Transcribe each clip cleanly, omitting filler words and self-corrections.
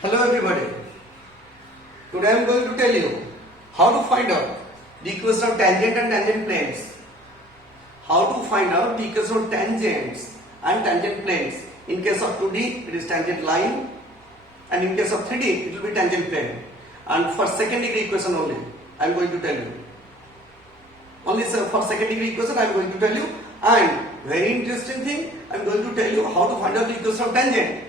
Hello everybody. Today I am going to tell you how to find out the equation of tangent and tangent planes. How to find out the equation of tangents and tangent planes. In case of 2D it is tangent line, and in case of 3D it will be tangent plane. And for second degree equation only I am going to tell you. Only for second degree equation I am going to tell you, and very interesting thing, I am going to tell you how to find out the equation of tangent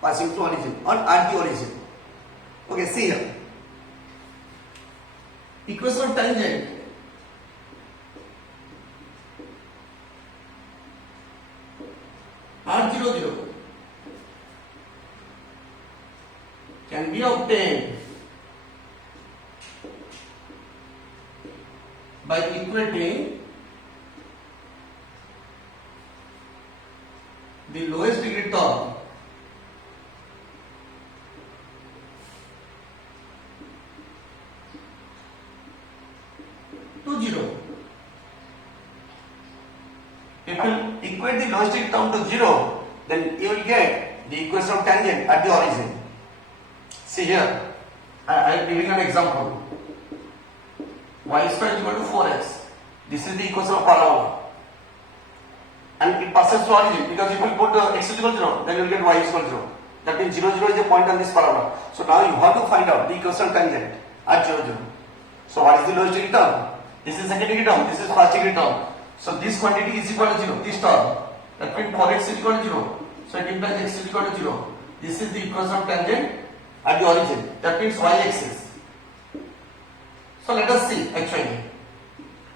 passing through origin or at the origin. Okay, see here. Equation of tangent R00 can be obtained by equating the lowest degree term to 0. If you equate the lowest degree term to 0, then you will get the equation of tangent at the origin. See here, I am giving an example. Y square is equal to 4x. This is the equation of parabola. And it passes to origin, because if you put x is equal to 0, then you will get y is equal to 0. That means 0, 0 is a point on this parabola. So now you have to find out the equation of tangent at 0, 0. So what is the lowest degree term? This is second degree term, this is first degree term. So this quantity is equal to 0, this term. That means 4x is equal to 0. So it implies x is equal to 0. This is the equation of tangent at the origin. That means y axis. So let us see actually.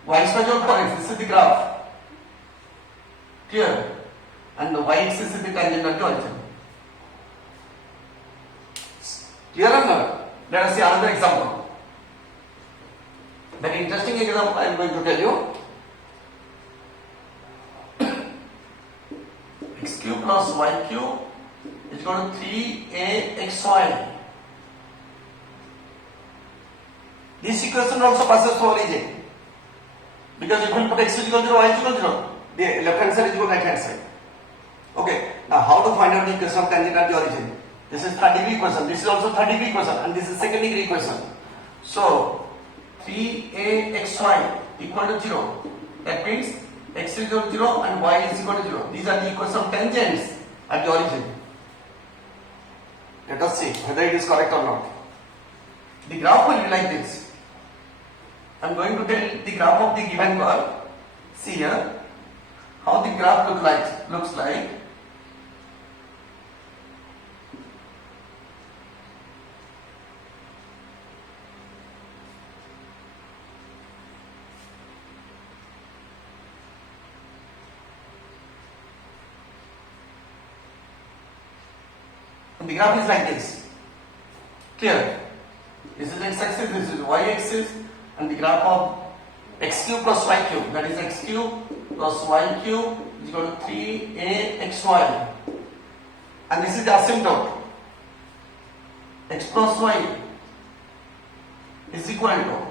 Y square over 4x, this is the graph. Clear? And the y axis is the tangent at the origin. Clear or not? Let us see another example. Very interesting example I am going to tell you. X cube plus y cube is equal to 3axy. This equation also passes through origin, because if you put x is equal to 0, y is equal to 0, the left hand side is equal to right hand side. Okay, now how to find out the equation of tangent at the origin? This is third degree equation, this is also third degree equation, and this is second degree equation. So 3axy equal to 0. That means x is equal to 0 and y is equal to 0. These are the equations of tangents at the origin. Let us see whether it is correct or not. The graph will be like this. I am going to tell the graph of the given curve. See here how the graph looks like. And the graph is like this. Clear? This is x axis, this is y axis, and the graph of x cube plus y cube, that is x cube plus y cube is equal to 3axy. And this is the asymptote. X plus y is equal to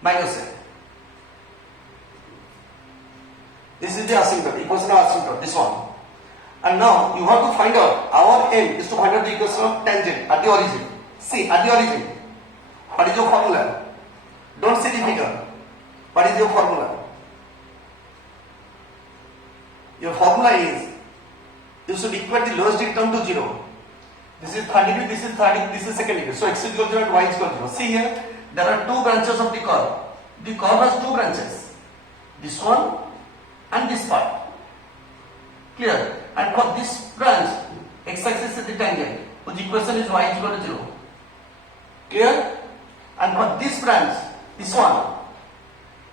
minus a. This is the asymptote, equation of asymptote, this one. And now you have to find out, our aim is to find out the equation of tangent at the origin. See, at the origin, what is your formula? Don't see the figure. What is your formula? Your formula is, you should equate the lowest degree term to 0. This is third degree, this is third degree, this is second degree. So x is equal to 0 and y is equal to 0. See here, there are two branches of the curve. The curve has two branches. This one and this part. Clear? And for this branch, x-axis is the tangent, whose equation is y is equal to 0. Clear? And for this branch, this one,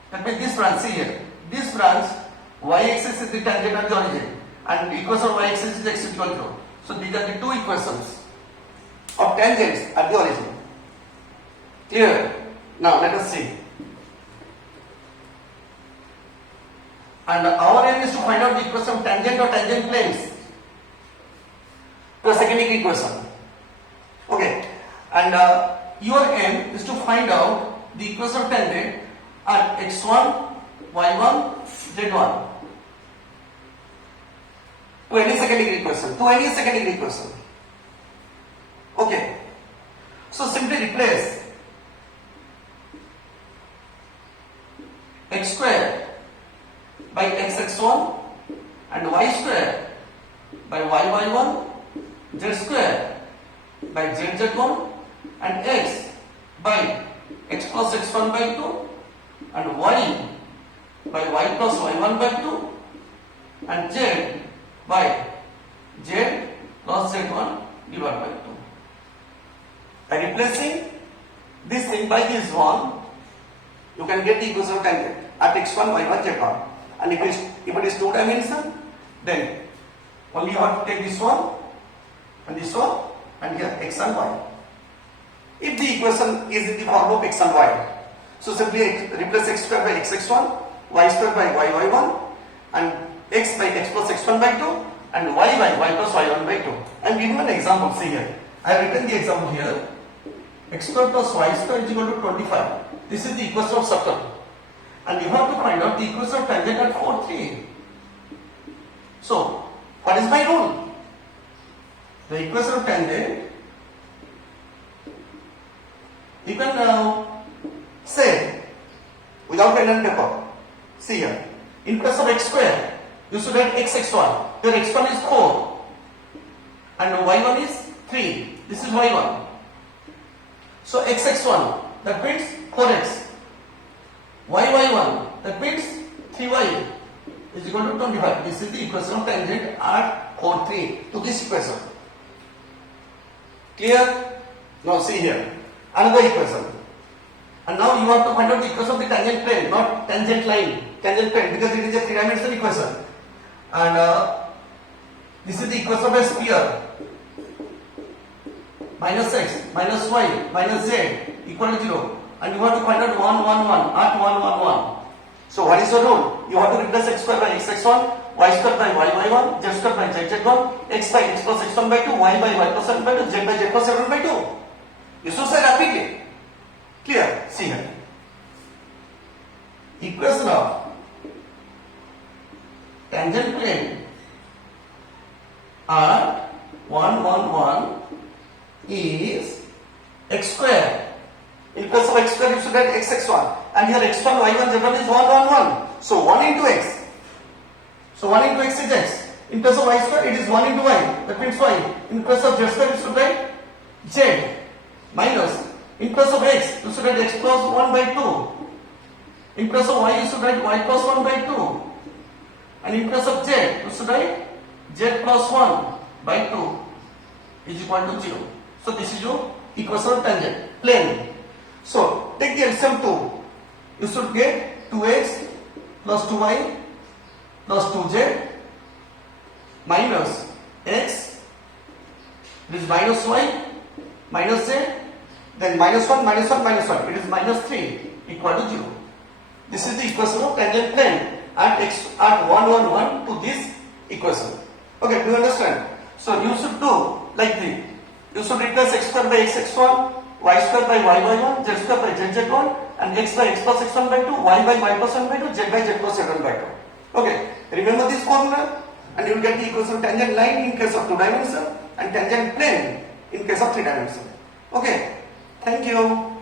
that means this branch, see here, this branch, y-axis is the tangent at the origin, and the equation of y-axis is x is equal to 0. So these are the two equations of tangents at the origin. Clear? Now let us see. And our aim is to find out the equation of tangent or tangent planes to a second degree equation. Okay, and your aim is to find out the equation of tangent at x1, y1, z1 to any second degree equation, replace x square by xx1 and y square by yy1, z square by zz1 and x by x plus x1 by 2 and y by y plus y1 by 2 and z by z plus z1 divided by 2. By replacing this thing by this one, you can get the equation of tangent at x1, y1, z1. And if it is two dimension, then only you have to take this one, and here x and y. If the equation is in the form of x and y, so simply replace x square by xx1, y square by yy1, and x by x plus x1 by 2, and y by y plus y1 by 2. I am giving an example. See here. I have written the example here. X square plus y square is equal to 25. This is the equation of circle. And you have to find out the equation of tangent at 4, 3. So, what is my rule? The equation of tangent, you can now say without pen and paper. See here. In place of x square, you should have xx1. Your x1 is 4 and y1 is 3. This is y1. So xx1, that means 4x. yy1, that means 3y is equal to 25. This is the equation of tangent at 4, 3 to this equation. Clear? Now see here. Another equation. And now you have to find out the equation of the tangent plane, not tangent line, tangent plane, because it is a three-dimensional equation. And this is the equation of a sphere. Minus x, minus y, minus z equal to 0. And you have to find out 1, 1, 1 at 1, 1, 1. So what is your rule? You have to replace x square by xx1, y square by yy1, z square by zz1, x by x plus x1 by 2, y by y plus y by 2, z by z plus z1 by 2. You should say rapidly. Clear? See here. Equation of tangent plane at 1, 1, 1 is x square. In place of x square, you should get xx1. And here x1, y1, z1 is 1, 1, 1. So 1 into x. So 1 into x is x. In place of y square, it is 1 into y. That means y. In place of z square, you should write z minus. In place of x, you should write x plus 1 by 2. In place of y, you should write y plus 1 by 2. And in place of z, you should write z plus 1 by 2 is equal to 0. So this is your equation of tangent plane. So take the LCM 2. You should get 2x plus 2y plus 2z minus x. This is minus y minus z. Then minus 1 minus 1 minus 1. It is minus 3 equal to 0. This is the equation of tangent plane at x at 1, 1, 1 to this equation. Okay, do you understand? So you should do like this. You should replace x square by xx1, y square by y by 1, z square by zz1, and x by x plus x1 by 2, y by y plus 1 by 2, z by z plus z1 by 2. Okay, remember this formula and you will get the equation of tangent line in case of 2 dimension and tangent plane in case of 3 dimension. Okay, thank you.